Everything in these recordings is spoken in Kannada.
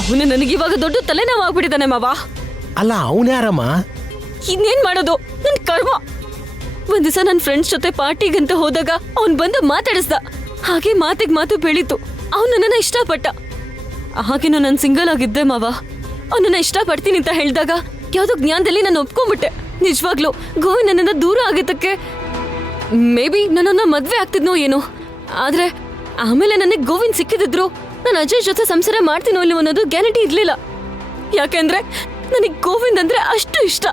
ಅವನು ನನಗೆ ಇವಾಗ ದೊಡ್ಡ ತಲೆನೋವು ಆಗ್ಬಿಟ್ಟಿದ್ದಾನೆ ಮಾವ. ಅಲ್ಲ ಅವನ್ ಯಾರಮ್ಮ? ಇನ್ನೇನ್ ಮಾಡೋದು, ನನ್ ಕರ್ಮ. ಒಂದ್ ದಿವಸ ನನ್ನ ಫ್ರೆಂಡ್ಸ್ ಜೊತೆ ಪಾರ್ಟಿಗಂತ ಹೋದಾಗ ಅವ್ನ್ ಬಂದು ಮಾತಾಡಿಸ್ದ. ಹಾಗೆ ಮಾತಿಗೆ ಮಾತು ಬೆಳೀತು. ಅವ್ನು ನನ್ನನ್ನ ಇಷ್ಟಪಟ್ಟ. ಹಾಗೇನು ನಾನು ಸಿಂಗಲ್ ಆಗಿದ್ದೆ ಮಾವ. ಅವನನ್ನ ಇಷ್ಟಪಡ್ತೀನಿ ಅಂತ ಹೇಳಿದಾಗ ಯಾವ್ದೋ ಜ್ಞಾನದಲ್ಲಿ ನಾನು ಒಪ್ಕೊಂಡ್ಬಿಟ್ಟೆ. ನಿಜವಾಗ್ಲೂ ಗೋವಿಂದ್ ನನ್ನಿಂದ ದೂರ ಆಗಿದ್ದಕ್ಕೆ ಮೇ ಬಿ ನನ್ನನ್ನ ಮದ್ವೆ ಆಗ್ತಿದ್ನೋ ಏನೋ. ಆದ್ರೆ ಆಮೇಲೆ ನನಗೆ ಗೋವಿಂದ್ ಸಿಕ್ಕಿದ್ರು ನಾನು ಅಜಯ್ ಜೊತೆ ಸಂಸಾರ ಮಾಡ್ತೀನೋ ಇಲ್ಲೋ ಅನ್ನೋದು ಗ್ಯಾರಂಟಿ ಇರ್ಲಿಲ್ಲ. ಯಾಕೆಂದ್ರೆ ನನಗೆ ಗೋವಿಂದ್ ಅಂದ್ರೆ ಅಷ್ಟು ಇಷ್ಟ.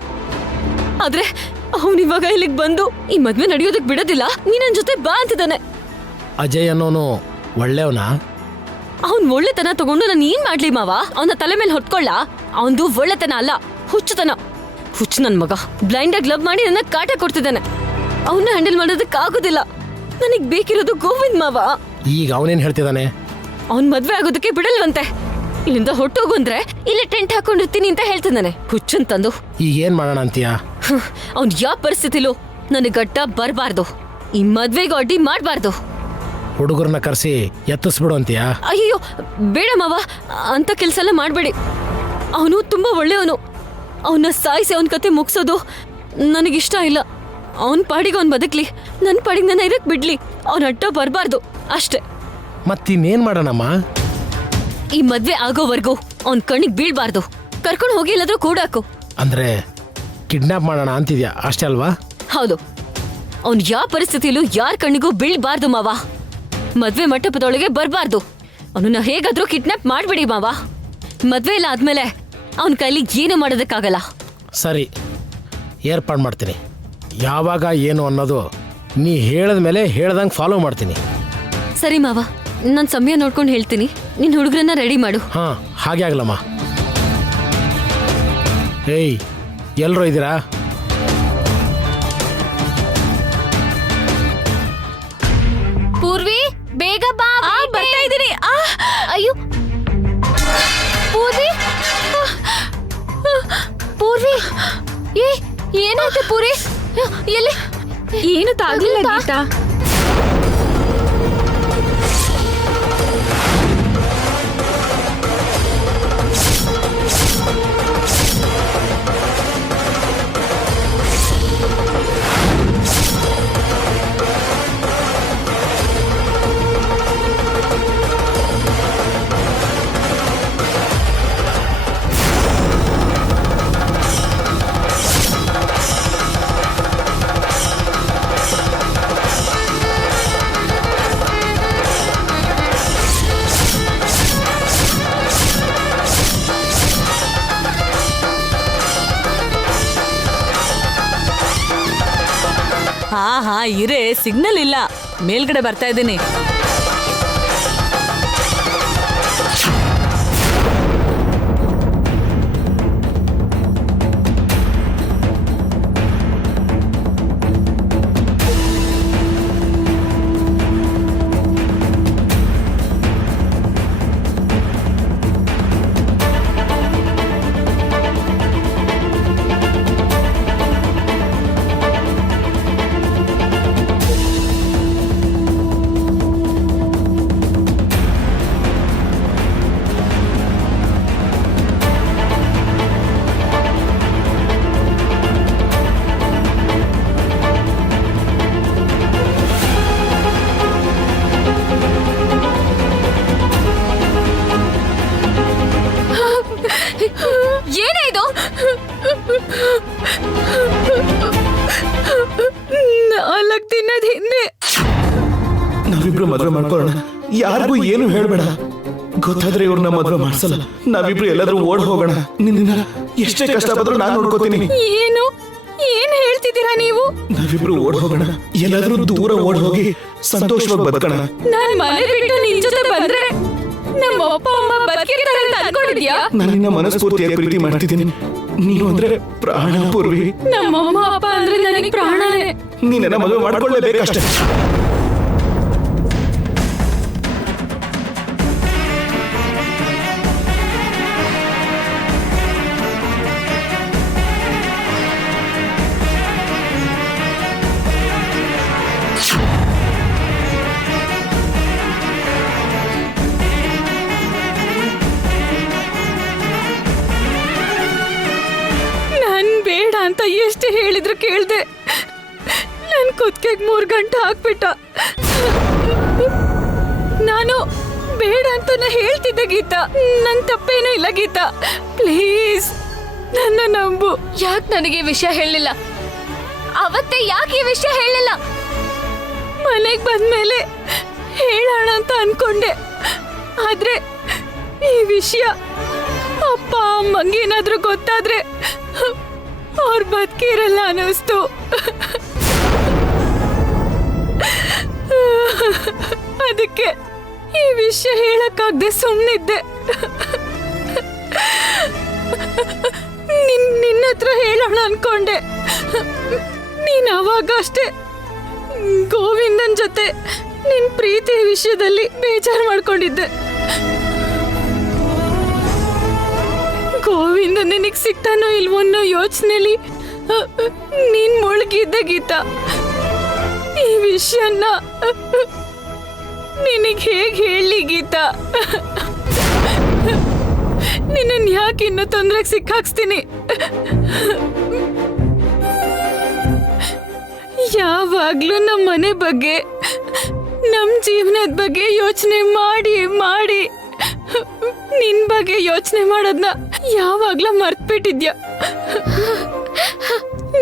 ಆದ್ರೆ ಅವನಿವಾಗ ಇಲ್ಲಿಗೆ ಬಂದು ಈ ಮದ್ವೆ ನಡೆಯೋದಕ್ ಬಿಡೋದಿಲ್ಲ, ನೀ ನನ್ ಜೊತೆ ಬಾ ಅಂತಿದ್ದಾನೆ. ಅಜಯ್ ಅನ್ನೋನು ಒಳ್ಳೆಯವನ? ಅವ್ನ್ ಒಳ್ಳೆತನ ತಗೊಂಡು ನಾನು ಏನ್ ಮಾಡ್ಲಿ ಮಾವ? ಅವನ ತಲೆ ಮೇಲೆ ಹೊತ್ಕೊಳ್ಳ? ಅವನ್ದು ಒಳ್ಳೆತನ ಅಲ್ಲ, ಹುಚ್ಚುತನ. ಹುಚ್ಚು ನನ್ ಮಗ ಬ್ಲೈಂಡ್ ಆಗಿ ಲವ್ ಮಾಡಿ ನನ್ನ ಕಾಟ ಕೊಡ್ತಿದ್ದಾನೆ. ಅವನ್ನ ಹ್ಯಾಂಡಲ್ ಮಾಡೋದಕ್ ಆಗೋದಿಲ್ಲ. ನನಗ್ ಬೇಕಿರೋದು ಗೋವಿಂದ್ ಮಾವ. ಈಗ ಅವನೇನ್ ಹೇಳ್ತಿದ್ದಾನೆ? ಅವ್ನ್ ಮದ್ವೆ ಆಗೋದಕ್ಕೆ ಬಿಡಲ್ವಂತೆ. ಇಲ್ಲಿಂದ ಹೊಟ್ಟೋಗು ಅಂದ್ರೆ ಇಲ್ಲೇ ಟೆಂಟ್ ಹಾಕೊಂಡಿರ್ತೀನಿ ಅಂತ ಹೇಳ್ತಿದ್ದಾನೆ. ಹುಚ್ಚನ್ ತಂದು ಈಗ ಏನ್ ಮಾಡೋಣ ಅಂತೀಯ? ಅವ್ನ್ ಯಾವ ಪರಿಸ್ಥಿತಿಲೂ ನನಗ್ ಗಡ್ಡ ಬರ್ಬಾರ್ದು. ಈ ಮದ್ವೆಗೆ ಅಡ್ಡಿ ಮಾಡ್ಬಾರ್ದು. ಹುಡುಗರನ್ನ ಕರೆಸಿ ಎತ್ತಿಸ್ಬಿಡು ಅಂತೀಯ? ಅಯ್ಯೋ ಬೇಡ ಮಾವ, ಅಂತ ಕೆಲ್ಸ ಎಲ್ಲ ಮಾಡ್ಬೇಡಿ. ಅವನು ತುಂಬಾ ಒಳ್ಳೆಯವನು. ಅವನ್ನ ಸಾಯಿಸಿ ಅವನ ಕತೆ ಮುಗಿಸೋದು ನನಗಿಷ್ಟ ಇಲ್ಲ. ಅವನ್ ಪಾಡಿಗೆ ಅವ್ನ್ ಬದುಕ್ಲಿ, ನನ್ ಪಾಡಿಗೆ ನನ್ನ ಇರಕ್ ಬಿಡ್ಲಿ. ಅವನ ಅಡ್ಡ ಬರ್ಬಾರ್ದು ಅಷ್ಟೇ. ಮತ್ತಿನ್ನೇನ್ ಮಾಡೋಣಮ್ಮ? ಈ ಮದ್ವೆ ಆಗೋವರೆಗೂ ಅವನ್ ಕಣ್ಣಿಗೆ ಬೀಳ್ಬಾರ್ದು. ಕರ್ಕೊಂಡು ಹೋಗಿ ಎಲ್ಲಾದ್ರೂ ಕೂಡಾಕು. ಅಂದ್ರೆ ಕಿಡ್ನಾಪ್ ಮಾಡೋಣ ಅಂತಿದ್ಯಾ ಅಷ್ಟೇ ಅಲ್ವಾ? ಹೌದು. ಅವ್ನ್ ಯಾವ ಪರಿಸ್ಥಿತಿಲೂ ಯಾರ ಕಣ್ಣಿಗೂ ಬೀಳ್ಬಾರ್ದು ಮಾವ. ಮದ್ವೆ ಮಂಟಪದೊಳಗೆ ಬರ್ಬಾರ್ದು. ಅವನನ್ನ ಹೇಗಾದ್ರೂ ಕಿಡ್ನಾಪ್ ಮಾಡ್ಬಿಡಿ ಮಾವ. ಮದ್ವೆ ಎಲ್ಲ ಆದ್ಮೇಲೆ ಅವನ ಕೈಲಿ ಏನು ಮಾಡೋದಕ್ಕಾಗಲ್ಲ. ಸರಿ, ಏರ್ಪಾಡು ಮಾಡ್ತೀನಿ. ಯಾವಾಗ ಏನು ಅನ್ನೋದು ನೀ ಹೇಳಿದ ಮೇಲೆ ಹೇಳ್ದಂಗೆ ಫಾಲೋ ಮಾಡ್ತೀನಿ. ಸರಿ ಮಾವ, ನಾನು ಸಮಯ ನೋಡ್ಕೊಂಡು ಹೇಳ್ತೀನಿ. ನಿನ್ ಹುಡುಗರನ್ನ ರೆಡಿ ಮಾಡು. ಹಾ, ಹಾಗೆ ಆಗ್ಲಮ್ಮ. ಏಯ್, ಎಲ್ಲರೂ ಇದ್ದೀರಾ? ಪೂರ್ವಿ, ಬೇಗ ಬಾ. ಬರ್ತಾ ಇದ್ದೀನಿ. ಅಯ್ಯೋ ಪೂರ್ವಿ, ಪೂರ್ವಿ, ಏನಾಯ್ತು ಪೂರಿ? ಎಲ್ಲಿ? ಏನು ತಾಗ್ಲಿಲ್ಲ ಗೀತಾ. ಹಾ ಇರೇ, ಸಿಗ್ನಲ್ ಇಲ್ಲ. ಮೇಲ್ಗಡೆ ಬರ್ತಾ ಇದ್ದೀನಿ. ಏನಾಯ್ತು? ನಾಲ್ಕು ದಿನದ ಹಿಂದೆ ನಾವಿಬ್ರು ಮದ್ವೆ ಮಾಡ್ಕೊಳ್ಳೋಣ. ಯಾರಿಗೂ ಏನು ಹೇಳ್ಬೇಡ. ಗೊತ್ತಾದ್ರೆ ಇವ್ರನ್ನ ಮದ್ವೆ ಮಾಡ್ಸಲ್ಲ. ನಾವಿಬ್ರು ಎಲ್ಲಾದ್ರೂ ಓಡ್ ಹೋಗೋಣ. ನಿನ್ನ ಎಷ್ಟೇ ಕಷ್ಟ ಬಂದ್ರೂ ನಾನು ನೋಡ್ಕೋತೀನಿ. ಏನ್ ಹೇಳ್ತಿದ್ದೀರಾ ನೀವು? ನಾವಿಬ್ರು ಓಡ್ ಹೋಗೋಣ. ಎಲ್ಲಾದ್ರೂ ದೂರ ಓಡ್ ಹೋಗಿ ಸಂತೋಷವಾಗಿ ಬದುಕೋಣ. ನಾನ್ ಮನೆ ಬಿಟ್ಟು ನಿನ್ ಜೊತೆ ಬಂದ್ರೆ ನಮ್ಮ ಅಪ್ಪ ಅಮ್ಮ ಬದುಕಿರ್ತಾರೆ ಅಂತ ಅನ್ಕೊಂಡಿದ್ಯಾ? ನಾನು ನಿನ್ನ ಮನಸ್ಫೂರ್ತಿಯಾಗಿ ಪ್ರೀತಿ ಮಾಡ್ತಿದ್ದೀನಿ. ನೀನು ಅಂದ್ರೆ ಪ್ರಾಣ ಪೂರ್ವಿ. ನಮ್ಮ ಅಮ್ಮ ಅಪ್ಪ ಅಂದ್ರೆ ನನಗೆ ಪ್ರಾಣನೇ. ನೀನನ್ನ ಮದುವೆ ಮಾಡ್ಕೊಳ್ಳೇಬೇಕಷ್ಟೇ. ಏನಾದ್ರೂ ಕೇಳ್ದೆ ನನ್ ಕುತ್ತಿಗೆಗೆ 3 ಗಂಟೆ ಹಾಕ್ಬಿಟ್ಟ. ನಾನು ಬೇಡ ಅಂತಾನೆ ಹೇಳ್ತಿದ್ದೆ ಗೀತಾ, ನನ್ ತಪ್ಪೇನೂ ಇಲ್ಲ ಗೀತಾ, ಪ್ಲೀಸ್ ನನ್ನ ನಂಬು. ಯಾಕೆ ನನಗೆ ಈ ವಿಷಯ ಹೇಳಿಲ್ಲ? ಅವತ್ತೇ ಯಾಕೆ ಈ ವಿಷಯ ಹೇಳಿಲ್ಲ? ಮನೆಗ್ ಬಂದ್ಮೇಲೆ ಹೇಳೋಣ ಅಂತ ಅನ್ಕೊಂಡೆ, ಆದ್ರೆ ಈ ವಿಷಯ ಅಪ್ಪ ಅಮ್ಮಂಗೆ ಏನಾದ್ರೂ ಗೊತ್ತಾದ್ರೆ ಅವ್ರ ಬದುಕಿರಲ್ಲ ಅನ್ನಿಸ್ತು. ಅದಕ್ಕೆ ಈ ವಿಷಯ ಹೇಳಕ್ಕಾಗ್ದೆ ಸುಮ್ಮನಿದ್ದೆ. ನಿನ್ನ ಹತ್ರ ಹೇಳೋಣ ಅನ್ಕೊಂಡೆ. ನೀನ್ ಅವಾಗ ಅಷ್ಟೇ ಗೋವಿಂದನ್ ಜೊತೆ ನಿನ್ ಪ್ರೀತಿ ವಿಷಯದಲ್ಲಿ ಬೇಜಾರು ಮಾಡ್ಕೊಂಡಿದ್ದೆ. ಗೋವಿಂದ ನಿನಗ್ ಸಿಗ್ತಾನೋ ಇಲ್ವೋ ಅನ್ನೋ ಯೋಚನೆಲಿ ನೀನ್ ಮುಳುಗಿದ್ದೆ ಗೀತಾ. ಈ ವಿಷಯನ ನಿನಗ್ ಹೇಗ್ ಹೇಳಿ ಗೀತಾ? ನಿನ್ನನ್ ಯಾಕೆ ಇನ್ನೂ ತೊಂದ್ರೆಗೆ ಸಿಕ್ಕಾಕ್ಸ್ತೀನಿ? ಯಾವಾಗ್ಲೂ ನಮ್ಮ ಮನೆ ಬಗ್ಗೆ ನಮ್ ಜೀವನದ ಬಗ್ಗೆ ಯೋಚನೆ ಮಾಡಿ ಮಾಡಿ ನಿನ್ ಬಗ್ಗೆ ಯೋಚನೆ ಮಾಡೋದ್ನ ಯಾವಾಗ್ಲೂ ಮರ್ತ್ಬಿಟ್ಟಿದ್ಯಾ?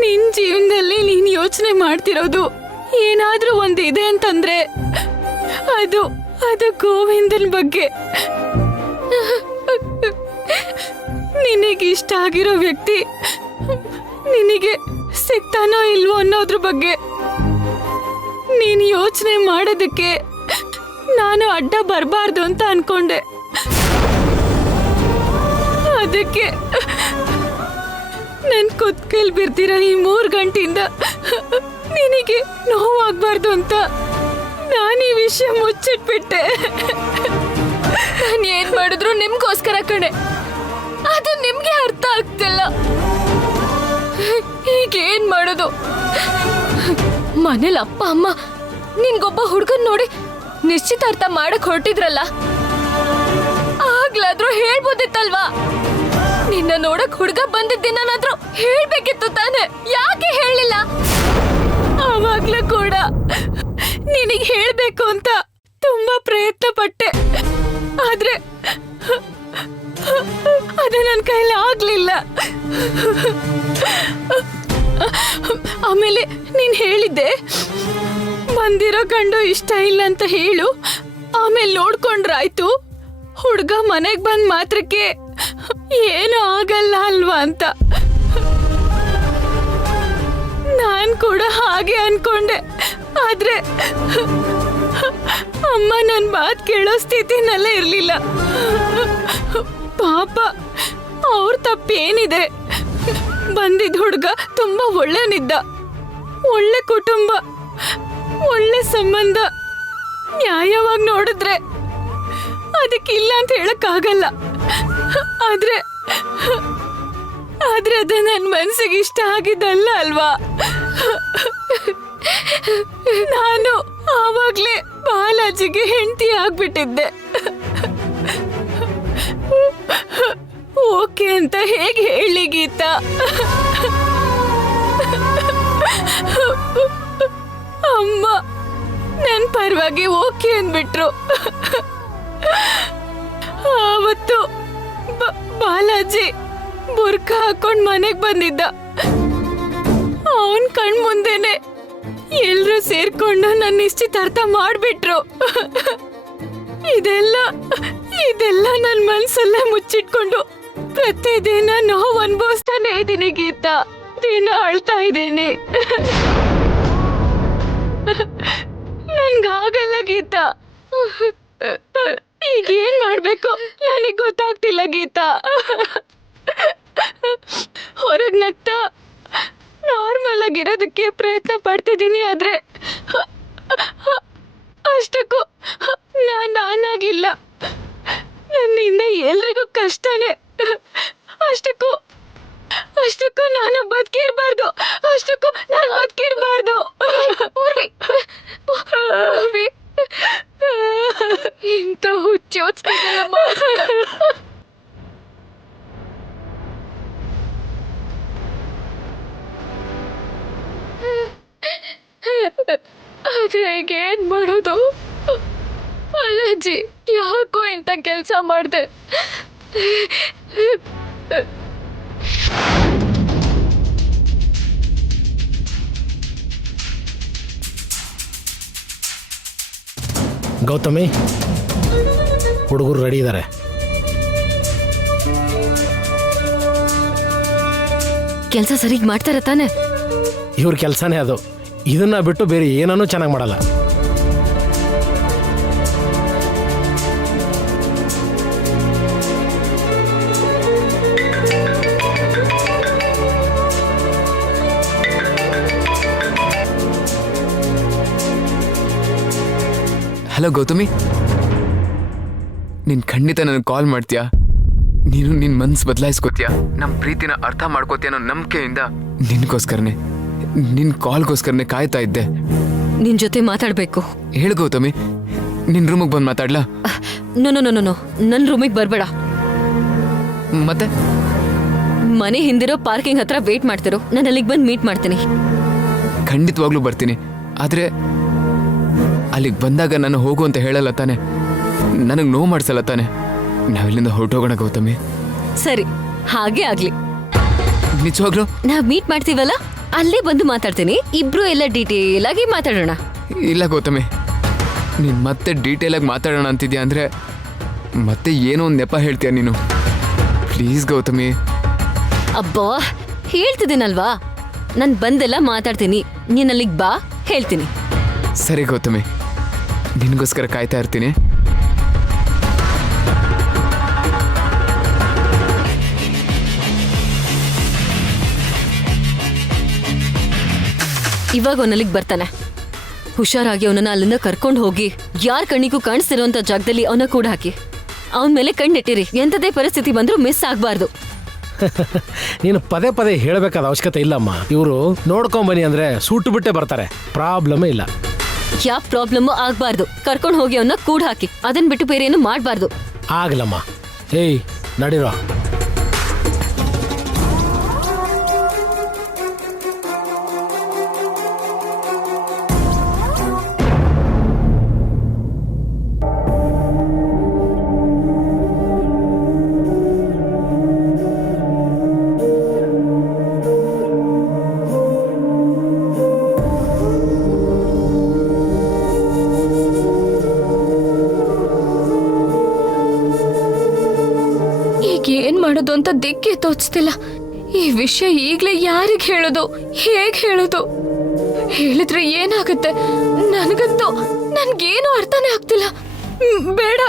ನಿನ್ ಜೀವನದಲ್ಲಿ ನೀನ್ ಯೋಚನೆ ಮಾಡ್ತಿರೋದು ಏನಾದ್ರೂ ಒಂದಿದೆ ಅಂತಂದ್ರೆ ಅದು ಗೋವಿಂದನ್ ಬಗ್ಗೆ. ನಿನಗೆ ಇಷ್ಟ ಆಗಿರೋ ವ್ಯಕ್ತಿ ನಿನಗೆ ಸಿಗ್ತಾನೋ ಇಲ್ವೋ ಅನ್ನೋದ್ರ ಬಗ್ಗೆ ನೀನ್ ಯೋಚನೆ ಮಾಡೋದಕ್ಕೆ ನಾನು ಅಡ್ಡ ಬರಬಾರ್ದು ಅಂತ ಅನ್ಕೊಂಡೆ. ಅದಕ್ಕೆ ನನ್ ಕುತ್ಕಲ್ ಬಿರ್ದಿರ ಈ 3 ಗಂಟೆಯಿಂದ ನಿನಗೆ ನೋವಾಗ್ಬಾರ್ದು ಅಂತ ನಾನು ಈ ವಿಷಯ ಮುಚ್ಚಿಟ್ಬಿಟ್ಟೆ. ನಾನು ಏನ್ ಮಾಡಿದ್ರು ನಿಮ್ಗೋಸ್ಕರ ಕಣೆ, ಅದು ನಿಮ್ಗೆ ಅರ್ಥ ಆಗ್ತಿಲ್ಲ. ಈಗ ಏನ್ ಮಾಡೋದು? ಮನೇಲಿ ಅಪ್ಪ ಅಮ್ಮ ನಿನ್ಗೊಬ್ಬ ಹುಡ್ಗನ್ ನೋಡಿ ನಿಶ್ಚಿತಾರ್ಥ ಮಾಡಕ್ ಹೊರಟಿದ್ರಲ್ಲ, ಆಗ್ಲಾದ್ರೂ ಹೇಳ್ಬೋದಿತ್ತಲ್ವಾ? ನಿನ್ನ ನೋಡಕ್ ಹುಡ್ಗ ಬಂದಿದ್ದೇನಾದ್ರೂ ಹೇಳ್ಬೇಕಿತ್ತು ತಾನೆ, ಯಾಕೆ ಹೇಳಿಲ್ಲ? ಆವಾಗ್ಲೂ ಕೂಡ ನಿನಗೆ ಹೇಳ್ಬೇಕು ಅಂತ ತುಂಬಾ ಪ್ರಯತ್ನ ಪಟ್ಟೆ, ಆದ್ರೆ ಅದು ನನ್ನ ಕೈಲಿ ಆಗ್ಲಿಲ್ಲ. ಆಮೇಲೆ ನೀನ್ ಹೇಳಿದ್ದೆ ಬಂದಿರೋ ಗಂಡು ಇಷ್ಟ ಇಲ್ಲ ಅಂತ ಹೇಳು, ಆಮೇಲೆ ನೋಡ್ಕೊಂಡ್ರಾಯ್ತು, ಹುಡ್ಗ ಮನೆಗ್ ಬಂದ್ ಮಾತ್ರಕ್ಕೆ ಏನು ಆಗಲ್ಲ ಅಲ್ವಾ ಅಂತ. ನಾನ್ ಕೂಡ ಹಾಗೆ ಅನ್ಕೊಂಡೆ, ಆದ್ರೆ ಅಮ್ಮ ನನ್ ಮಾತ್ ಕೇಳೋ ಸ್ಥಿತಿನಲ್ಲೇ ಇರ್ಲಿಲ್ಲ. ಪಾಪ ಅವ್ರ ತಪ್ಪೇನಿದೆ? ಬಂದಿದ್ ಹುಡ್ಗ ತುಂಬಾ ಒಳ್ಳೆನಿದ್ದ, ಒಳ್ಳೆ ಕುಟುಂಬ, ಒಳ್ಳೆ ಸಂಬಂಧ. ನ್ಯಾಯವಾಗಿ ನೋಡಿದ್ರೆ ಅದಕ್ಕಿಲ್ಲ ಅಂತ ಹೇಳಕ್ ಆಗಲ್ಲ, ಆದ್ರೆ ಅದು ನನ್ನ ಮನ್ಸಿಗೆ ಇಷ್ಟ ಆಗಿದ್ದಲ್ಲ ಅಲ್ವಾ? ನಾನು ಆವಾಗ್ಲೇ ಬಾಲಾಜಿಗೆ ಹೆಂಡತಿ ಆಗ್ಬಿಟ್ಟಿದ್ದೆ. ಓಕೆ ಅಂತ ಹೇಗೆ ಹೇಳಿ ಗೀತಾ? ಅಮ್ಮ ನನ್ ಪರವಾಗಿ ಓಕೆ ಅಂದ್ಬಿಟ್ರು. ಆವತ್ತು ಬಾಲಾಜಿ ಬುರ್ಕ ಹಾಕೊಂಡ್ ಮನೆಗ್ ಬಂದಿದ್ದ. ಅವನ್ ಕಣ್ ಮುಂದೆನೆ ಎಲ್ರೂ ಸೇರ್ಕೊಂಡು ನನ್ನ ನಿಶ್ಚಿತಾರ್ಥ ಮಾಡ್ಬಿಟ್ರು. ಇದೆಲ್ಲ ನನ್ ಮನ್ಸಲ್ಲೇ ಮುಚ್ಚಿಟ್ಕೊಂಡು ಪ್ರತಿದಿನ ನೋವು ಅನ್ಭವಿಸ್ತಾನೆ ಇದ್ದೀನಿ ಗೀತಾ. ದಿನ ಅಳ್ತಾ ಇದ್ದೀನಿ. ನನ್ಗಾಗಲ್ಲ ಗೀತಾ. ಈಗ ಏನ್ ಮಾಡ್ಬೇಕು ನನಗ್ ಗೊತ್ತಾಗ್ತಿಲ್ಲ ಗೀತಾ. ಹೊರಗ್ ನಗ್ತಾ ನಾರ್ಮಲ್ ಆಗಿರೋದಕ್ಕೆ ಪ್ರಯತ್ನ ಪಡ್ತಿದ್ದೀನಿ, ಆದ್ರೆ ಅಷ್ಟಕ್ಕೂ ನಾನಾಗಿಲ್ಲ. ನನ್ನಿಂದ ಎಲ್ರಿಗೂ ಕಷ್ಟನೇ. ಅಷ್ಟಕ್ಕೂ ನಾನು ಬದುಕಿರ್ಬಾರ್ದು. ನಾನು ಬದುಕಿರ್ಬಾರ್ದು. ಇಂಥ ಹುಚ್ಚೋಚ್ತಿದೆಯಮ್ಮ. ಆದ್ರೆ ಈಗ ಏನ್ ಮಾಡೋದು? ಅಲ್ಲಾಜಿ, ಯಾಕೋ ಇಂಥ ಕೆಲಸ ಮಾಡಿದೆ? ಗೌತಮಿ, ಹುಡುಗರು ರೆಡಿ ಇದ್ದಾರೆ. ಕೆಲಸ ಸರಿಗ್ ಮಾಡ್ತಾರ ತಾನೆ? ಇವ್ರ ಕೆಲಸನೇ ಅದು. ಇದನ್ನ ಬಿಟ್ಟು ಬೇರೆ ಏನನ್ನೂ ಚೆನ್ನಾಗಿ ಮಾಡಲ್ಲ. ಹಲೋ ಗೌತಮಿ, ನೀನು ಖಂಡಿತ ನನಗೆ ಕಾಲ್ ಮಾಡ್ತೀಯಾ? ನೀನು ನಿನ್ನ ಮನ್ಸು ಬದಲಾಯಿಸ್ಕೋತೀಯಾ? ನಮ್ಮ ಪ್ರೀತಿನ ಅರ್ಥ ಮಾಡ್ಕೋತೀಯ ಅನ್ನೋ ನಂಬಿಕೆಯಿಂದ ನಿನಗೋಸ್ಕರನೇ, ನಿನ್ನ ಕಾಲ್ಗೋಸ್ಕರನೇ ಕಾಯ್ತಾ ಇದ್ದೆ. ನಿನ್ ಜೊತೆ ಮಾತಾಡ್ಬೇಕು. ಹೇಳು ಗೌತಮಿ, ನಿನ್ನ ರೂಮಿಗೆ ಬಂದು ಮಾತಾಡ್ಲಾ? ನೋ ನೋ ನೋ ನೋ, ನನ್ನ ರೂಮಿಗೆ ಬರ್ಬೇಡ. ಮತ್ತೆ ಮನೆ ಹಿಂದಿರೋ ಪಾರ್ಕಿಂಗ್ ಹತ್ರ ವೇಟ್ ಮಾಡ್ತಿರೋ, ನಾನು ಅಲ್ಲಿಗೆ ಬಂದು ಮೀಟ್ ಮಾಡ್ತೀನಿ. ಖಂಡಿತವಾಗ್ಲೂ ಬರ್ತೀನಿ. ಆದರೆ ಅಲ್ಲಿಗೆ ಬಂದಾಗ ನಾನು ಹೋಗು ಅಂತ ಹೇಳಲ್ಲ ತಾನೆ? ನನಗೆ ನೋವು ಮಾಡಿಸಲ್ಲ ತಾನೆ? ನಾವಿಲ್ಲಿಂದ ಹೊರಟೋಗೋಣ ಗೌತಮಿ. ಸರಿ, ಹಾಗೆ ಆಗ್ಲಿ. ನಿಜವಾಗ್ಲೂ ನಾವ್ ಮೀಟ್ ಮಾಡ್ತೀವಲ್ಲ, ಅಲ್ಲೇ ಬಂದು ಮಾತಾಡ್ತೀನಿ. ಇಬ್ರು ಎಲ್ಲ ಡೀಟೇಲ್ ಆಗಿ ಮಾತಾಡೋಣ. ಇಲ್ಲ ಗೌತಮಿ, ನೀನು ಮತ್ತೆ ಡೀಟೇಲ್ ಆಗಿ ಮಾತಾಡೋಣ ಅಂತಿದ್ಯಾ ಅಂದರೆ ಮತ್ತೆ ಏನೋ ಒಂದು ನೆಪ ಹೇಳ್ತೀಯ ನೀನು. ಪ್ಲೀಸ್ ಗೌತಮಿ. ಅಬ್ಬಾ, ಹೇಳ್ತಿದ್ದೀನಲ್ವಾ, ನಾನು ಬಂದೆಲ್ಲ ಮಾತಾಡ್ತೀನಿ. ನೀನ್ ಅಲ್ಲಿಗೆ ಬಾ, ಹೇಳ್ತೀನಿ. ಸರಿ ಗೌತಮಿ, ನಿನಗೋಸ್ಕರ ಕಾಯ್ತಾ ಇರ್ತೀನಿ. ಇವಾಗ ಅವನಲ್ಲಿಗೆ ಬರ್ತಾನೆ. ಹುಷಾರಾಗಿ ಅವನನ್ನ ಅಲ್ಲಿಂದ ಕರ್ಕೊಂಡು ಹೋಗಿ ಯಾರ ಕಣ್ಣಿಗೂ ಕಾಣಿಸ್ತಿರೋಂಥ ಜಾಗದಲ್ಲಿ ಅವನ ಕೂಡ ಹಾಕಿ ಅವನ ಮೇಲೆ ಕಣ್ಣಿಟ್ಟಿರಿ. ಎಂಥದೇ ಪರಿಸ್ಥಿತಿ ಬಂದ್ರೂ ಮಿಸ್ ಆಗ್ಬಾರ್ದು. ನೀನು ಪದೇ ಪದೇ ಹೇಳಬೇಕಾದ ಅವಶ್ಯಕತೆ ಇಲ್ಲಮ್ಮ. ಇವರು ನೋಡ್ಕೊಂಬನ್ನಿ ಅಂದ್ರೆ ಸೂಟು ಬಿಟ್ಟೆ ಬರ್ತಾರೆ, ಪ್ರಾಬ್ಲಮ್ ಇಲ್ಲ. ಯಾವ ಪ್ರಾಬ್ಲಮ್ ಆಗ್ಬಾರ್ದು. ಕರ್ಕೊಂಡು ಹೋಗಿ ಅವನ್ನ ಕೂಡ ಹಾಕಿ. ಅದನ್ನ ಬಿಟ್ಟು ಬೇರೆ ಏನು ಮಾಡಬಾರ್ದು. ಆಗ್ಲಮ್ಮ. ಏಯ್, ನಡೀರೋ. ಏನ್ ಮಾಡೋದು ಅಂತ ದಿಕ್ಕೇ ತೋಚ್ತಿಲ್ಲ. ಈ ವಿಷಯ ಈಗ್ಲೇ ಯಾರಿಗ್ ಹೇಳೋದು, ಹೇಗ್ ಹೇಳೋದು? ಹೇಳಿದ್ರೆ ಏನಾಗುತ್ತೆ? ನನಗಂತೂ ನನ್ಗೇನು ಅರ್ಥನೇ ಆಗ್ತಿಲ್ಲ. ಬೇಡ,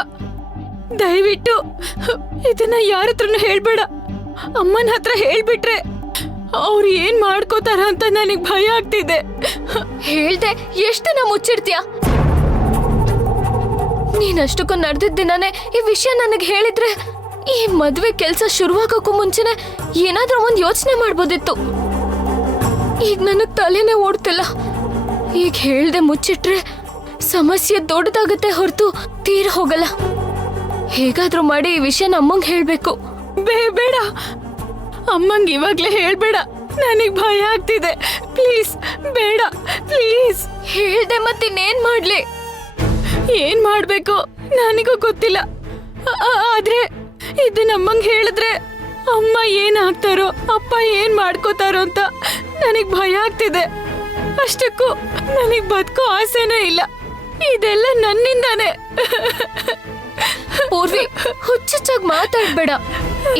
ದಯವಿಟ್ಟು ಇದನ್ನ ಯಾರ ಹತ್ರನೂ ಹೇಳ್ಬೇಡ. ಅಮ್ಮನ ಹತ್ರ ಹೇಳ್ಬಿಟ್ರೆ ಅವ್ರು ಏನ್ ಮಾಡ್ಕೋತಾರ ಅಂತ ನನಗ್ ಭಯ ಆಗ್ತಿದೆ. ಹೇಳ್ದೆ ಎಷ್ಟು ದಿನ ಮುಚ್ಚಿಡ್ತೀಯ? ನೀನಷ್ಟಕ್ಕೂ ನಡೆದಿದ್ದ ದಿನಾನೇ ಈ ವಿಷಯ ನನಗೆ ಹೇಳಿದ್ರೆ ಈ ಮದ್ವೆ ಕೆಲ್ಸ ಶುರುವಾಗೋಕ್ಕೂ ಮುಂಚೆನೆ ಏನಾದ್ರೂ ಒಂದ್ ಯೋಚನೆ ಮಾಡ್ಬೋದಿತ್ತು. ಈಗ ನನಗ್ ತಲೆನೇ ಓಡ್ತಿಲ್ಲ. ಈಗ ಹೇಳ್ದೆ ಮುಚ್ಚಿಟ್ರೆ ಸಮಸ್ಯೆ ದೊಡ್ಡದಾಗತ್ತೆ ಹೊರತು ತೀರ್ ಹೋಗಲ್ಲ. ಹೇಗಾದ್ರೂ ಮಾಡಿ ಈ ವಿಷಯ ಅಮ್ಮಂಗ್ ಹೇಳ್ಬೇಕು. ಬೇಡ, ಅಮ್ಮಂಗ್ ಇವಾಗ್ಲೇ ಹೇಳ್ಬೇಡ. ನನಗ್ ಭಯ ಆಗ್ತಿದೆ. ಪ್ಲೀಸ್ ಬೇಡ, ಪ್ಲೀಸ್. ಹೇಳ್ದೆ ಮತ್ತಿನ್ನೇನ್ ಮಾಡ್ಲಿ? ಏನ್ ಮಾಡ್ಬೇಕು ನನಗೂ ಗೊತ್ತಿಲ್ಲ. ಆದ್ರೆ ಇದು ನಮ್ಮಂಗ್ ಹೇಳಿದ್ರೆ ಅಮ್ಮ ಏನ್ ಆಗ್ತಾರೋ, ಅಪ್ಪ ಏನ್ ಮಾಡ್ಕೋತಾರೋ ಅಂತ ನನಗ್ ಭಯ ಆಗ್ತಿದೆ. ಅಷ್ಟಕ್ಕೂ ನನಗ್ ಬದುಕೋ ಆಸೆನೇ ಇಲ್ಲ. ಇದೆಲ್ಲ ನನ್ನಿಂದಾನೆ. ಪೂರ್ವಿ, ಹುಚ್ಚುಚ್ಚಾಗಿ ಮಾತಾಡ್ಬೇಡ.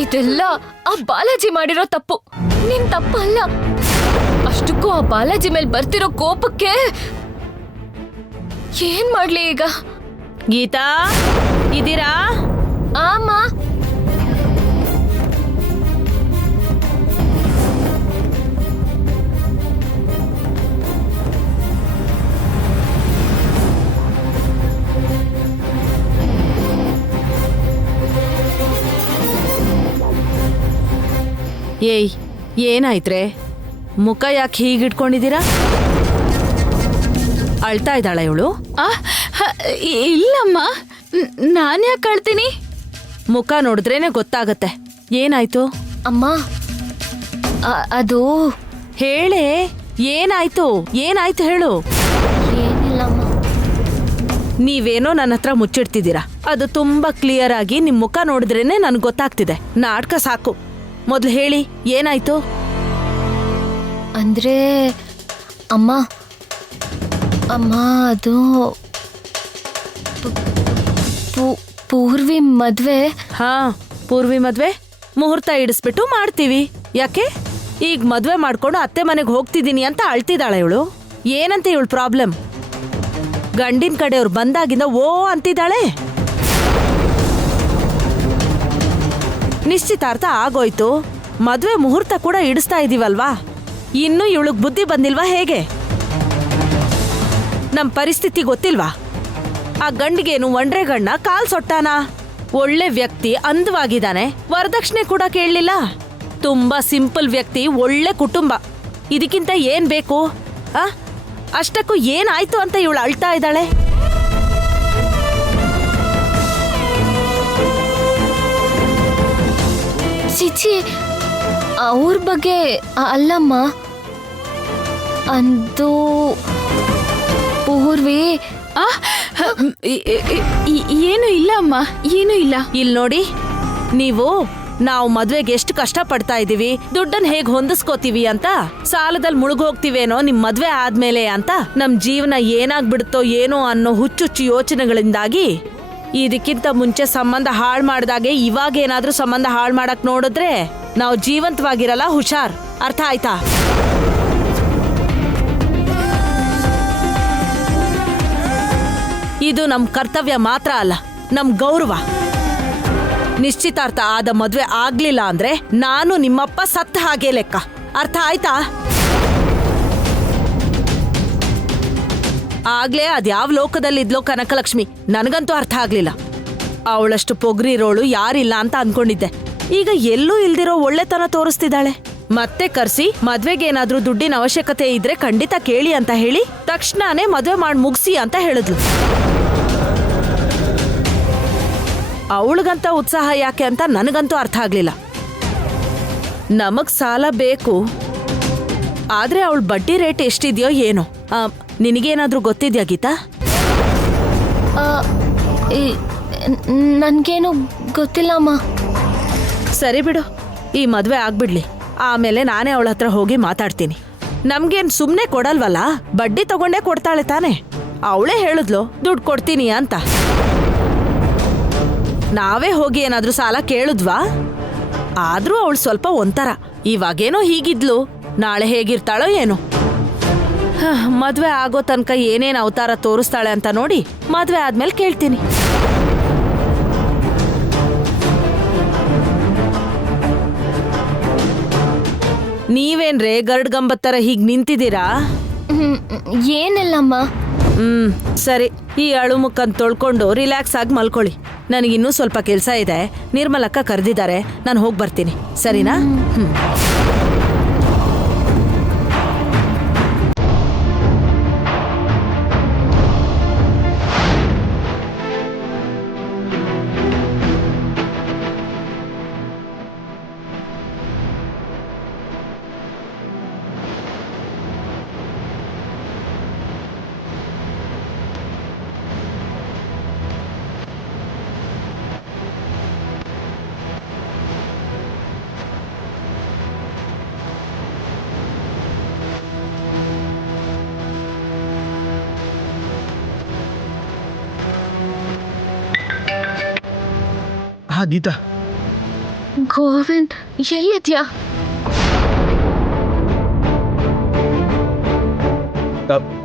ಇದೆಲ್ಲ ಆ ಬಾಲಾಜಿ ಮಾಡಿರೋ ತಪ್ಪು, ನಿನ್ ತಪ್ಪಲ್ಲ. ಅಷ್ಟಕ್ಕೂ ಆ ಬಾಲಾಜಿ ಮೇಲೆ ಬರ್ತಿರೋ ಕೋಪಕ್ಕೆ ಏನ್ ಮಾಡ್ಲಿ ಈಗ? ಗೀತಾ, ಇದೀರಾ? ಆಮ, ಏಯ್, ಏನಾಯ್ತ್ರೆ? ಮುಖ ಯಾಕೆ ಹೀಗಿಟ್ಕೊಂಡಿದ್ದೀರಾ? ಅಳ್ತಾ ಇದ್ದಾಳ ಇವಳು? ಇಲ್ಲಮ್ಮ, ನಾನ್ಯಾಕೆ ಕಳ್ತೀನಿ? ಮುಖ ನೋಡಿದ್ರೇನೆ ಗೊತ್ತಾಗತ್ತೆ. ಏನಾಯ್ತು? ಅಮ್ಮ, ಅದು ಹೇಳೇ. ಏನಾಯ್ತು ಏನಾಯ್ತು ಹೇಳು. ಏನಿಲ್ಲಮ್ಮ. ನೀವೇನೋ ನನ್ನ ಹತ್ರ ಮುಚ್ಚಿಡ್ತಿದ್ದೀರಾ. ಅದು ತುಂಬಾ ಕ್ಲಿಯರ್ ಆಗಿ ನಿಮ್ ಮುಖ ನೋಡಿದ್ರೇನೆ ನನ್ಗೆ ಗೊತ್ತಾಗ್ತಿದೆ. ನಾಟಕ ಸಾಕು, ಮೊದ್ಲು ಹೇಳಿ ಏನಾಯ್ತು. ಅಂದ್ರೆ ಅಮ್ಮ ಅಮ್ಮ ಅದು ಪೂರ್ವಿ ಮದ್ವೆ. ಹಾ, ಪೂರ್ವಿ ಮದ್ವೆ ಮುಹೂರ್ತ ಇಡಿಸ್ಬಿಟ್ಟು ಮಾಡ್ತೀವಿ. ಯಾಕೆ ಈಗ ಮದ್ವೆ ಮಾಡ್ಕೊಂಡು ಅತ್ತೆ ಮನೆಗೆ ಹೋಗ್ತಿದ್ದೀನಿ ಅಂತ ಅಳ್ತಿದ್ದಾಳೆ ಇವಳು. ಏನಂತ ಇವಳು ಪ್ರಾಬ್ಲಮ್? ಗಂಡಿನ ಕಡೆಯವ್ರು ಬಂದಾಗಿಂದ ಓ ಅಂತಿದ್ದಾಳೆ. ನಿಶ್ಚಿತಾರ್ಥ ಆಗೋಯ್ತು, ಮದ್ವೆ ಮುಹೂರ್ತ ಕೂಡ ಇಡಿಸ್ತಾ ಇದೀವಲ್ವಾ. ಇನ್ನೂ ಇವಳಿಗೆ ಬುದ್ಧಿ ಬಂದಿಲ್ವಾ ಹೇಗೆ? ನಮ್ ಪರಿಸ್ಥಿತಿ ಗೊತ್ತಿಲ್ವಾ? ಆ ಗಂಡಿಗೇನು ಒಂಡ್ರೆ ಗಣ್ಣ ಕಾಲ್ ಸೊಟ್ಟಾನ? ಒಳ್ಳೆ ವ್ಯಕ್ತಿ, ಅಂದವಾಗಿದ್ದಾನೆ, ವರದಕ್ಷಿಣೆ ಕೂಡ ಕೇಳಲಿಲ್ಲ. ತುಂಬಾ ಸಿಂಪಲ್ ವ್ಯಕ್ತಿ, ಒಳ್ಳೆ ಕುಟುಂಬ. ಇದಕ್ಕಿಂತ ಏನ್ ಬೇಕು? ಅಷ್ಟಕ್ಕೂ ಏನಾಯ್ತು ಅಂತ ಇವಳು ಅಳ್ತಾ ಇದ್ದಾಳೆ. ಚಿಚಿ, ಅವ್ರ ಬಗ್ಗೆ ಅಲ್ಲಮ್ಮ. ಅಂದು ಪೂರ್ವಿ ಏನು ಇಲ್ಲ ಅಮ್ಮ, ಏನು ಇಲ್ಲ. ಇಲ್ ನೋಡಿ, ನೀವು ನಾವು ಮದ್ವೆಗೆ ಎಷ್ಟು ಕಷ್ಟ ಪಡ್ತಾ ಇದೀವಿ, ದುಡ್ಡನ್ನ ಹೇಗ್ ಹೊಂದಿಸ್ಕೋತೀವಿ ಅಂತ, ಸಾಲದಲ್ಲಿ ಮುಳುಗೋಗ್ತಿವೇನೋ ನಿಮ್ ಮದ್ವೆ ಆದ್ಮೇಲೆ ಅಂತ, ನಮ್ ಜೀವನ ಏನಾಗ್ಬಿಡುತ್ತೋ ಏನೋ ಅನ್ನೋ ಹುಚ್ಚುಚ್ಚು ಯೋಚನೆಗಳಿಂದಾಗಿ ಇದಕ್ಕಿಂತ ಮುಂಚೆ ಸಂಬಂಧ ಹಾಳು ಮಾಡ್ದಾಗೆ ಇವಾಗ ಏನಾದ್ರೂ ಸಂಬಂಧ ಹಾಳು ಮಾಡಕ್ ನೋಡಿದ್ರೆ ನಾವು ಜೀವಂತವಾಗಿರಲ್ಲ. ಹುಷಾರ್, ಅರ್ಥ ಆಯ್ತಾ? ಇದು ನಮ್ ಕರ್ತವ್ಯ ಮಾತ್ರ ಅಲ್ಲ, ನಮ್ ಗೌರವ. ನಿಶ್ಚಿತಾರ್ಥ ಆದ ಮದ್ವೆ ಆಗ್ಲಿಲ್ಲ ಅಂದ್ರೆ ನಾನು ನಿಮ್ಮಪ್ಪ ಸತ್ತ ಹಾಗೆ ಲೆಕ್ಕ. ಅರ್ಥ ಆಯ್ತಾ? ಆಗ್ಲೇ ಅದ್ಯಾವ ಲೋಕದಲ್ಲಿದ್ಲೋ ಕನಕಲಕ್ಷ್ಮಿ, ನನಗಂತೂ ಅರ್ಥ ಆಗ್ಲಿಲ್ಲ. ಅವಳಷ್ಟು ಪೊಗ್ರಿರೋಳು ಯಾರಿಲ್ಲ ಅಂತ ಅನ್ಕೊಂಡಿದ್ದೆ. ಈಗ ಎಲ್ಲೂ ಇಲ್ದಿರೋ ಒಳ್ಳೆತನ ತೋರಿಸ್ತಿದ್ದಾಳೆ. ಮತ್ತೆ ಕರ್ಸಿ ಮದ್ವೆಗೇನಾದ್ರೂ ದುಡ್ಡಿನ ಅವಶ್ಯಕತೆ ಇದ್ರೆ ಖಂಡಿತ ಕೇಳಿ ಅಂತ ಹೇಳಿ ತಕ್ಷಣನೇ ಮದ್ವೆ ಮಾಡಿ ಮುಗಿಸಿ ಅಂತ ಹೇಳಿದ್ಲು. ಅವಳಿಗಂತ ಉತ್ಸಾಹ ಯಾಕೆ ಅಂತ ನನಗಂತೂ ಅರ್ಥ ಆಗ್ಲಿಲ್ಲ. ನಮಗ್ ಸಾಲ ಬೇಕು, ಆದ್ರೆ ಅವಳ ಬಡ್ಡಿ ರೇಟ್ ಎಷ್ಟಿದ್ಯೋ ಏನೋ. ನಿನಗೇನಾದ್ರೂ ಗೊತ್ತಿದ್ಯಾ ಗೀತಾ? ನನ್ಗೇನು ಗೊತ್ತಿಲ್ಲ ಅಮ್ಮ. ಸರಿ ಬಿಡು, ಈ ಮದ್ವೆ ಆಗ್ಬಿಡ್ಲಿ, ಆಮೇಲೆ ನಾನೇ ಅವಳ ಹತ್ರ ಹೋಗಿ ಮಾತಾಡ್ತೀನಿ. ನಮ್ಗೇನ್ ಸುಮ್ನೆ ಕೊಡಲ್ವಲ್ಲ, ಬಡ್ಡಿ ತಗೊಂಡೇ ಕೊಡ್ತಾಳೆ ತಾನೆ. ಅವಳೇ ಹೇಳಿದ್ಲು ದುಡ್ಡು ಕೊಡ್ತೀನಿ ಅಂತ. ನಾವೇ ಹೋಗಿ ಏನಾದ್ರೂ ಸಾಲ ಕೇಳಿದ್ವಾ? ಆದ್ರೂ ಅವಳು ಸ್ವಲ್ಪ ಒಂಥರ. ಇವಾಗೇನೋ ಹೀಗಿದ್ಲು, ನಾಳೆ ಹೇಗಿರ್ತಾಳೋ ಏನೋ. ಮದ್ವೆ ಆಗೋ ತನಕ ಏನೇನ್ ಅವತಾರ ತೋರಿಸ್ತಾಳೆ ಅಂತ ನೋಡಿ ಮದ್ವೆ ಆದ್ಮೇಲೆ ಕೇಳ್ತೀನಿ. ನೀವೇನ್ರೇ ಗರ್ಡ್ಗಂಬತ್ತರ ಹೀಗ್ ನಿಂತಿದ್ದೀರಾ? ಏನಿಲ್ಲಮ್ಮ. ಸರಿ, ಈ ಅಳು ಮುಖನ್ ತೊಳ್ಕೊಂಡು ರಿಲ್ಯಾಕ್ಸ್ ಆಗಿ ಮಲ್ಕೊಳ್ಳಿ. ನನಗಿನ್ನೂ ಸ್ವಲ್ಪ ಕೆಲಸ ಇದೆ. ನಿರ್ಮಲಕ್ಕ ಕರೆದಿದ್ದಾರೆ, ನಾನು ಹೋಗಿ ಬರ್ತೀನಿ. ಸರಿನಾ? ಹಾ ಗೀತಾ. ಗೋವಿಂದ್, ಎಲ್ಲಿದ್ಯಾ?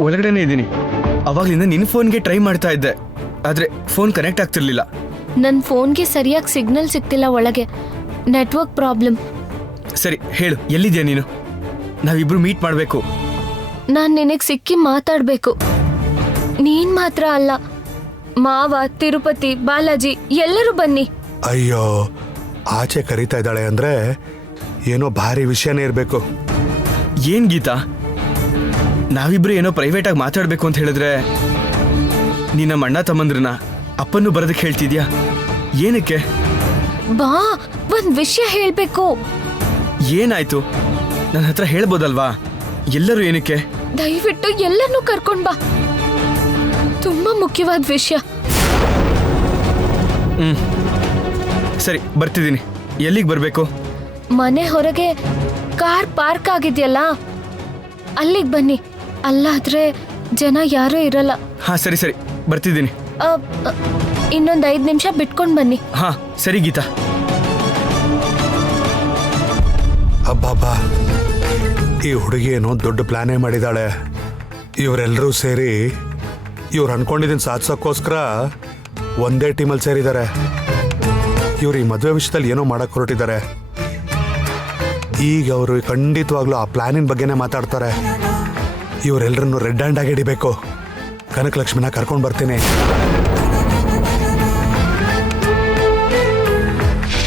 ಒಳಗಡೆನೇ ಇದ್ದೀನಿ. ಅವಾಗ್ಲಿಂದ ನಿನ್ನ ಫೋನ್ಗೆ ಟ್ರೈ ಮಾಡ್ತಾ ಇದ್ದೆ, ಆದ್ರೆ ಫೋನ್ ಕನೆಕ್ಟ್ ಆಗ್ತಿರ್ಲಿಲ್ಲ. ನನ್ನ ಫೋನ್ಗೆ ಸರಿಯಾಗಿ ಸಿಗ್ನಲ್ ಸಿಗ್ತಿಲ್ಲ ಒಳಗೆ, ನೆಟ್ವರ್ಕ್ ಪ್ರಾಬ್ಲಮ್. ಸರಿ ಹೇಳು, ಎಲ್ಲಿದ್ಯಾ ನೀನು? ನಾವಿಬ್ರು ಮೀಟ್ ಮಾಡಬೇಕು. ನಾನು ನಿನಗೆ ಸಿಕ್ಕಿ ಮಾತಾಡಬೇಕು. ನೀನ್ ಮಾತ್ರ ಅಲ್ಲ, ಮಾವ, ತಿರುಪತಿ, ಬಾಲಾಜಿ ಎಲ್ಲರೂ ಬನ್ನಿ. ಅಯ್ಯೋ, ಆಚೆ ಕರೀತಾ ಇದ್ದಾಳೆ ಅಂದ್ರೆ ಏನೋ ಭಾರಿ ವಿಷಯನೇ ಇರಬೇಕು. ಏನ್ ಗೀತಾ, ನಾವಿಬ್ರು ಏನೋ ಪ್ರೈವೇಟ್ ಆಗಿ ಮಾತಾಡ್ಬೇಕು ಅಂತ ಹೇಳಿದ್ರೆ ನೀನ ಅಣ್ಣ ತಮ್ಮಂದ್ರನ್ನ ಅಪ್ಪನ್ನು ಬರೋದಕ್ಕೆ ಹೇಳ್ತಿದ್ಯಾ? ಏನಕ್ಕೆ? ಬಾ, ಒಂದ್ ವಿಷಯ ಹೇಳ್ಬೇಕು. ಏನಾಯ್ತು? ನನ್ನ ಹತ್ರ ಹೇಳ್ಬೋದಲ್ವಾ? ಎಲ್ಲರೂ ಏನಕ್ಕೆ? ದಯವಿಟ್ಟು ಎಲ್ಲರನ್ನೂ ಕರ್ಕೊಂಡ್ ಬಾ, ತುಂಬಾ ಮುಖ್ಯವಾದ ವಿಷಯ. ಸರಿ, ಬರ್ತಿದ್ದೀನಿ. ಎಲ್ಲಿಗೆ ಬರಬೇಕು? ಮನೆ ಹೊರಗೆ ಕಾರ್ ಪಾರ್ಕ್ ಆಗಿದೆಯಲ್ಲ, ಅಲ್ಲಿಗೆ ಬನ್ನಿ. ಅಲ್ಲಾದ್ರೆ ಜನ ಯಾರೂ ಇರಲ್ಲ. ಹಾ ಸರಿ ಸರಿ, ಬರ್ತಿದ್ದೀನಿ. ಇನ್ನೊಂದು 5 ನಿಮಿಷ ಬಿಟ್ಕೊಂಡು ಬನ್ನಿ. ಹಾ ಸರಿ ಗೀತಾ. ಅಬ್ಬಬ್ಬಾ, ಈ ಹುಡುಗಿ ಏನೋ ದೊಡ್ಡ ಪ್ಲಾನೇ ಮಾಡಿದಾಳೆ. ಇವರೆಲ್ಲರೂ ಸೇರಿ ಇವ್ರು ಅನ್ಕೊಂಡಿದ್ದನ್ನು ಸಾಧಿಸೋಕ್ಕೋಸ್ಕರ ಒಂದೇ ಟೀಮಲ್ಲಿ ಸೇರಿದ್ದಾರೆ. ಇವ್ರು ಈ ಮದುವೆ ವಿಷಯದಲ್ಲಿ ಏನೋ ಮಾಡಕ್ಕೆ ಹೊರಟಿದ್ದಾರೆ. ಈಗ ಅವರು ಖಂಡಿತವಾಗ್ಲೂ ಆ ಪ್ಲಾನಿನ ಬಗ್ಗೆನೇ ಮಾತಾಡ್ತಾರೆ. ಇವರೆಲ್ಲರನ್ನು ರೆಡ್ ಹ್ಯಾಂಡ್ ಆಗಿ ಹಿಡಿಬೇಕು. ಕನಕಲಕ್ಷ್ಮಿನ ಕರ್ಕೊಂಡು ಬರ್ತೀನಿ.